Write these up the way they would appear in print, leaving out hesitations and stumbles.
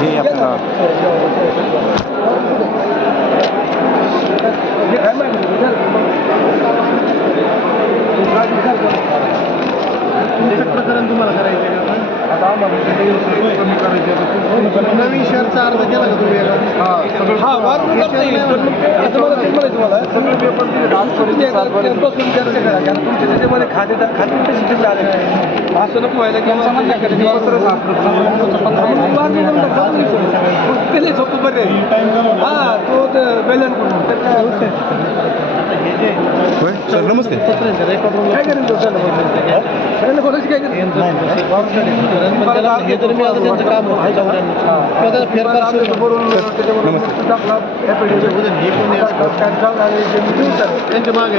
हे आपल्याला प्रकरण तुम्हाला करायचं आहे का? आता नवीन शेअरचा अर्ज केला का तुम्ही? हा वाद करता येईल, पण आता मला ते म्हणायचं मला सगळे पेपर दिले चर्चा करा, कारण तुमच्या त्याच्यामध्ये खातेदार खाते कशी तिकडे आले असं नको व्हायला की त्याला सोपं बरे हा तो बेलन होय सर नमस्ते. काय करेल दोघांना कोणाची काय करेल हे तर मी आता त्यांचं काम त्यांच्या मागे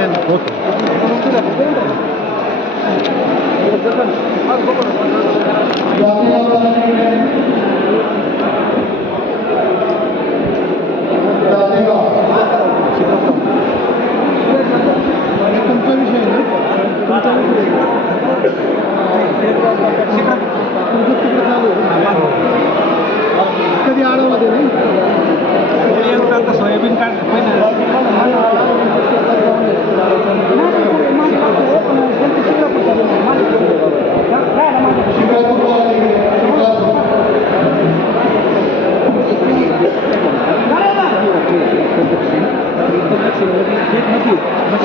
तुमचा विषय ना तुमचा कधी आढळला ते नाही सोयाबीन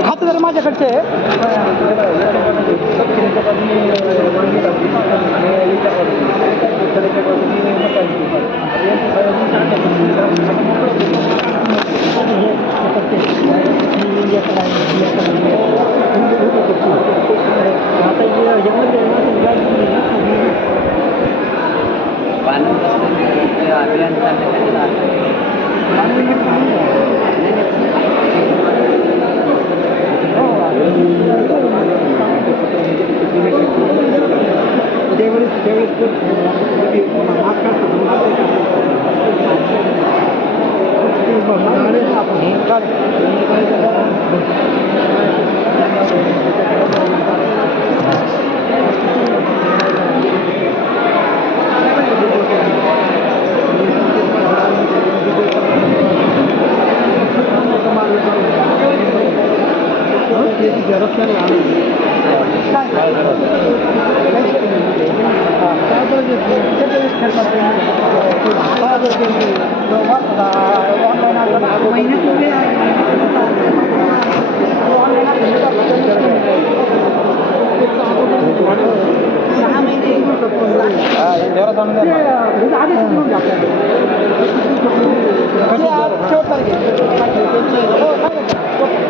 खातं जर माझ्याकडचे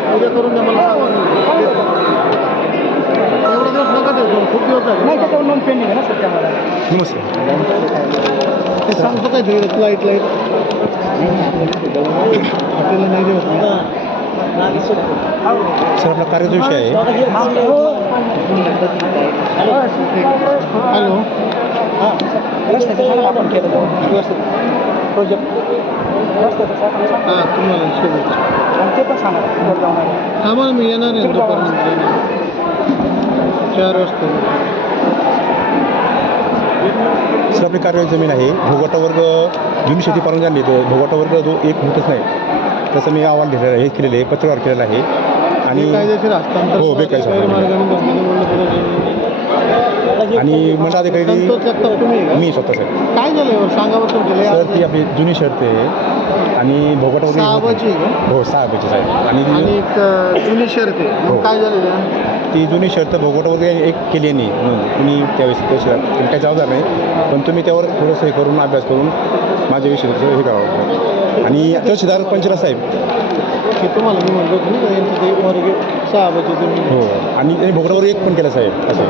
अभियान करून द्या मला एवढा दिवस नका देऊ खूप दिवस झाले नाही त्याच्यावर नोंद पेंडिंग आहे ना सध्या मला नमस्ते. ते सांगतो काय धीर लाईट आपल्याला नाही देत सर आपला कार्याचा विषय आहे. हॅलो रस्त्याचं आपण केलं प्रोजेक्ट हां तुम्हाला ते पण सांगा थांबा मी येणार आहे दुपारनंतर 4 वाजता. सर आपली कार्याची जमीन आहे. भोगवटा वर्ग जुनी शेती परवानगी आणली तर भोगवटा वर्ग जो एक होतच नाही तसं मी अहवाल दिलेलं आहे, हे केलेलं आहे, पत्रव्यवहार केलेला आहे आणि कायदेशीर हस्तांतर हो बेकायदेशीर आणि मंडळाधिकारी संतोष जगताप तुम्ही का? मी स्वतः साहेब. काय झालं सांगा बरं तुमच्या सर ती आपली जुनी शर्त आहे आणि भोगवटा वर्ग सहाबाची आहे का? हो 6 बायची साहेब आणि एक जुनी शर्त आहे हो. मग काय झालं ती जुनी शर्त भोगवटा वगैरे एक केली नाही तुम्ही त्यावेळेस त्याची काही जबाबदार नाही पण तुम्ही त्यावर थोडंसं हे करून अभ्यास करून माझ्याविषयी हे करावं आणि तहसीलदार पंचरा साहेब की तुम्हाला मी म्हणतो तुम्ही यांचं ते वर्ग 6 बायची जमीन हो आणि त्यांनी भोगवटावर एक पण केलं साहेब असं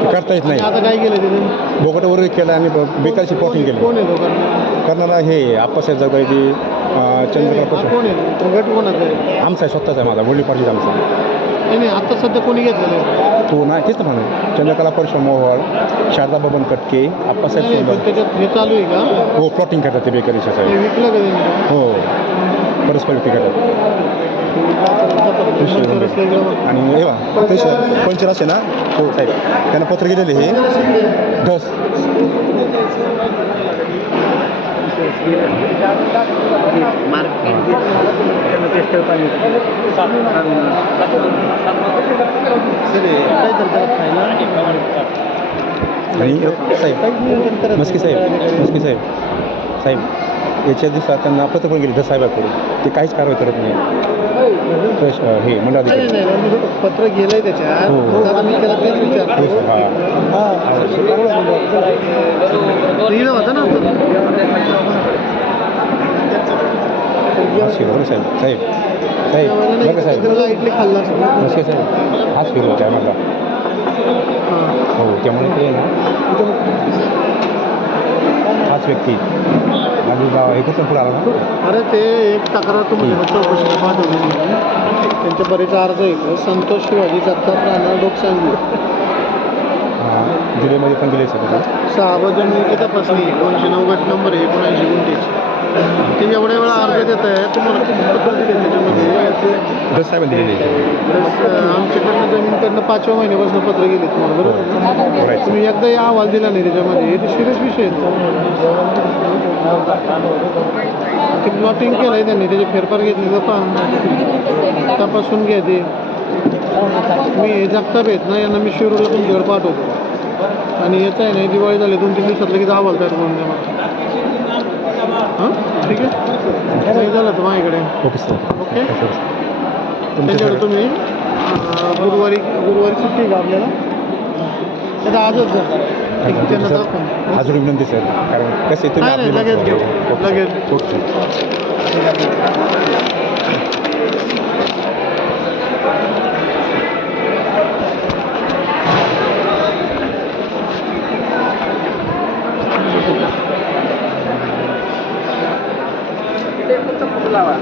ते करता येत नाही. आता काय केलं त्याने भोगवटावर एक केलं आणि बेकारची प्लॉटिंग केली. कोण आहे लोकांना करणारा हे आप्पासाहेब जगदायची चंद्रकांत कोण आहे तो गट कोणाचा आहे? आमचा आहे स्वतःचा आहे माझा वडील पाटील आमचा नाही आता सध्या कोणी घेतलेलं आहे? तो नाही तेच ना म्हणून चंद्रकला परशुराम मोहोळ शारदा बबन कटके आप्पासाहेब नाही, सुंदर पण त्याच्यात हे चालू आहे का हो प्लॉटिंग करतात ते बेकारीच्या ते साहेब विकलं का त्यांनी? हो परस्पर विक्री करतात आणि हे बा पैसे पंचर असे ना हो साहेब त्यांना पत्र गेलेले हे ढस आणि साहेब मस्के साहेब याच्या दिवसात त्यांना पत्र पण गेले ढस साहेबाकडून ते काहीच कारवाई करत नाही हे मंडळाधिकारी पत्र गेलंय त्याच्यात हो. आता मी त्याला तेच विचारतो लिहिलं होतं ना साहेब बरं का साहेब इडली खाल्ला असतो मस्के साहेब हाच फिरलो होता मला हो त्यामुळे ते ना हाच व्यक्ती माझी गाव एकच पुढे आला ना अरे ते एक तक्रार तुम्हाला चौकशीला पाठवलेली त्यांच्या बरेच अर्ज आहे संतोष शिवाजी जगताप राहणार डोकसांगी जुलैमध्ये पण गेले सर 6 जमिनीची तपासणी 209 नंबर आहे 79 गुंठेची ते एवढ्या वेळा अर्ज देत आहे तुम्हाला पत्र दिले त्याच्यामध्ये ढस साहेब दिलेले आमच्याकडनं जमीनकडनं 5व्या महिन्यापासून पत्र गेले तुम्हाला बरोबर Right. तुम्ही एकदा या अहवाल दिला नाही त्याच्यामध्ये हे सिरियस विषय आहे ते प्लॉटिंग केलं आहे त्यांनी त्याचे फेरफार घेतले तर पहा तपासून घ्या ते मी जगताप आहेत ना यांना मी शिरूरला तुमच्याकडे पाठवतो आणि याचं आहे नाही दिवाळी झाली 2-3 दिवसात लगेच अहवाल तयार करून द्या मला हां ठीक आहे नाही झालं तर माझ्याकडे ओके सर ओके त्यांच्याकडे तुम्ही गुरुवारी सुट्टी का आपल्याला तर आजच जा त्यांना दाखवून अजून विनंती सर कारण कसे नाही नाही लगेच घेऊ लगेच ओके लावा